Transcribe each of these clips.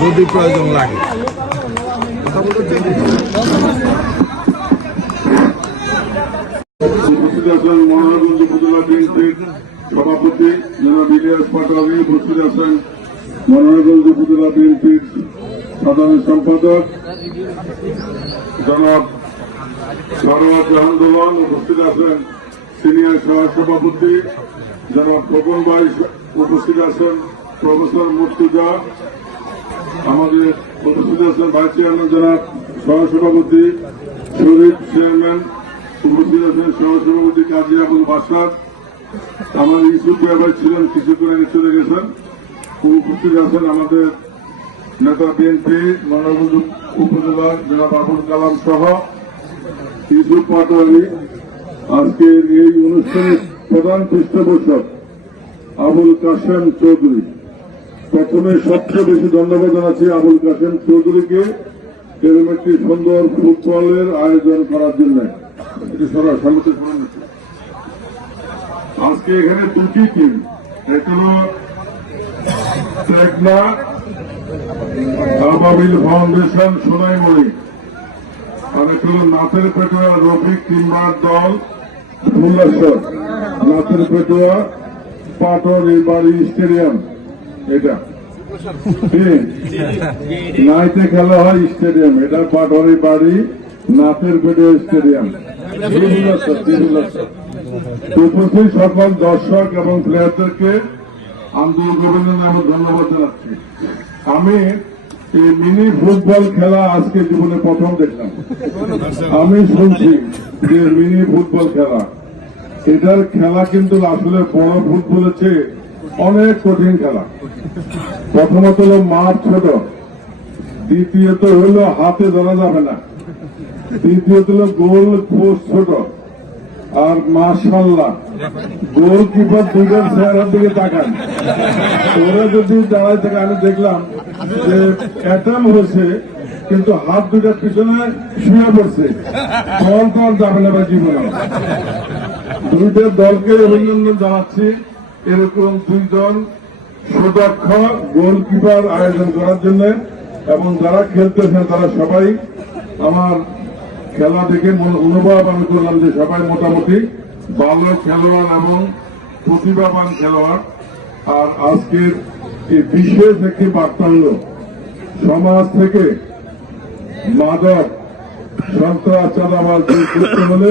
যদি প্রয়োজন লাগে মনোহরগঞ্জ উপজেলা বিএনপির সভাপতি জনাব ইলিয়াস পাটোয়ারি, উপস্থিত আছেন মনোহরগঞ্জ উপজেলা বিএনপির সাধারণ সম্পাদক জনাব সরওয়ার জাহান দোলন, উপস্থিত আছেন সিনিয়র সহসভাপতি জনাব খোকন ভাই, উপস্থিত আছেন প্রফেসর মুর্তুজা, আমাদের উপস্থিত আছেন ভাইস চেয়ারম্যান জনাব সহসভাপতি শরীফ চেয়ারম্যান, উপস্থিত আছেন সহসভাপতি কাজী আবুল বাসার, আমাদের ইউসুফ ভাই ছিলেন কিছুক্ষণ আগে চলে গেছেন, উপস্থিত আছেন আমাদের নেতা বিএনপি মনোহরগঞ্জ উপজেলার জনাব আবুল কালাম সহ ইউসুফ পাটোয়ারি। আজকের এই অনুষ্ঠানের প্রধান পৃষ্ঠপোষক আবুল কাশেম চৌধুরী। প্রথমে সবচেয়ে বেশি ধন্যবাদ জানাচ্ছি আবুল কাশেম চৌধুরীকে এরকম একটি সুন্দর ফুটবলের আয়োজন করার জন্য। আজকে এখানে দুটি টিম, একটা হল টেকনা আবাবিল ফাউন্ডেশন সোনাইমুড়ি, আর একটা হল নাথের পেটোয়া রফিক টিম্বার দল ফুলেশ্বর, নাথের পেটোয়া পাটরি বাড়ি স্টেডিয়াম। এটা নাইতে খেলা হয় স্টেডিয়াম, এটা পাটরি বাড়ি নাথের পেটোয়া স্টেডিয়াম। উপস্থিত সকল দর্শক এবং প্লেয়ারদেরকে আন্তরিক অভিনন্দন এবং ধন্যবাদ জানাচ্ছি। আমি এই মিনি ফুটবল খেলা আজকে জীবনে প্রথম দেখলাম। আমি শুনছি যে মিনি ফুটবল খেলা, এটার খেলা কিন্তু আসলে বড় ফুটবলের চেয়ে অনেক কঠিন খেলা। প্রথমত হল মাঠ ছোট, দ্বিতীয়ত হল হাতে ধরা যাবে না, তৃতীয়ত হল গোল পোস্ট ছোট, আর মাশাআল্লাহ গোলকিপার দুইটার চেহারার দিকে তাকান, ওরা যদি দাঁড়ায় থাকে। আমি দেখলাম যে অ্যাটাম হয়েছে কিন্তু হাত দুইটার পিছনে শুয়ে পড়ছে, বল তো আর যাবে না বা জীবনে। দুইটার দলকে অভিনন্দন জানাচ্ছি, এরকম দুইজন সুদক্ষ গোলকিপার আয়োজন করার জন্য, এবং যারা খেলতেছেন তারা সবাই আমার খেলা দেখে অনুভব আমি করলাম যে সবাই মোটামুটি ভালো খেলোয়াড় এবং প্রতিভাবান খেলোয়াড়। আর আজকের এই বিশেষ একটি বার্তা হল সমাজ থেকে মাদক সন্ত্রাস চাঁদাবাজ করতে হলে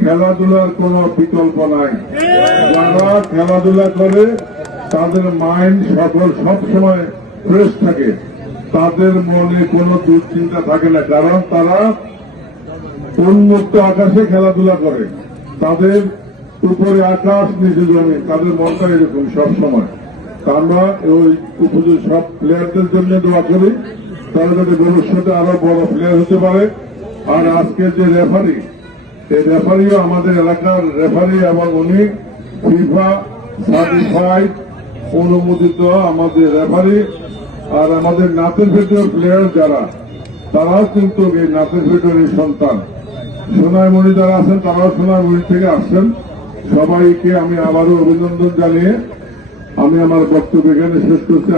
খেলাধুলার কোনো বিকল্প নাই। যারা খেলাধুলা করে তাদের মাইন্ড সব সময় ফ্রেশ থাকে, তাদের মনে কোনো দুশ্চিন্তা থাকে না, কারণ তারা উন্মুক্ত আকাশে খেলাধুলা করে, তাদের উপরে আকাশ নিচে জমি, তাদের মনটা এরকম সব সময়। আমরা ওই উপযুক্ত সব প্লেয়ারদের জন্য দোয়া করি, তারা যাতে ভবিষ্যতে আরো বড় প্লেয়ার হতে পারে। আর আজকের যে রেফারি, এই রেফারিও আমাদের এলাকার রেফারি, এবং উনি ফিফা সার্টিফাইড অনুমোদিত আমাদের রেফারি। আর আমাদের নাচের ভিডিও প্লেয়ার যারা, তারাও কিন্তু এই নাচের ভিডিওর সন্তান। সোনাইমুড়ি যারা আছেন তারাও সোনাইমুড়ি থেকে আসছেন। সবাইকে আমি আবারও অভিনন্দন জানিয়ে আমি আমার বক্তব্য এখানে শেষ করছি।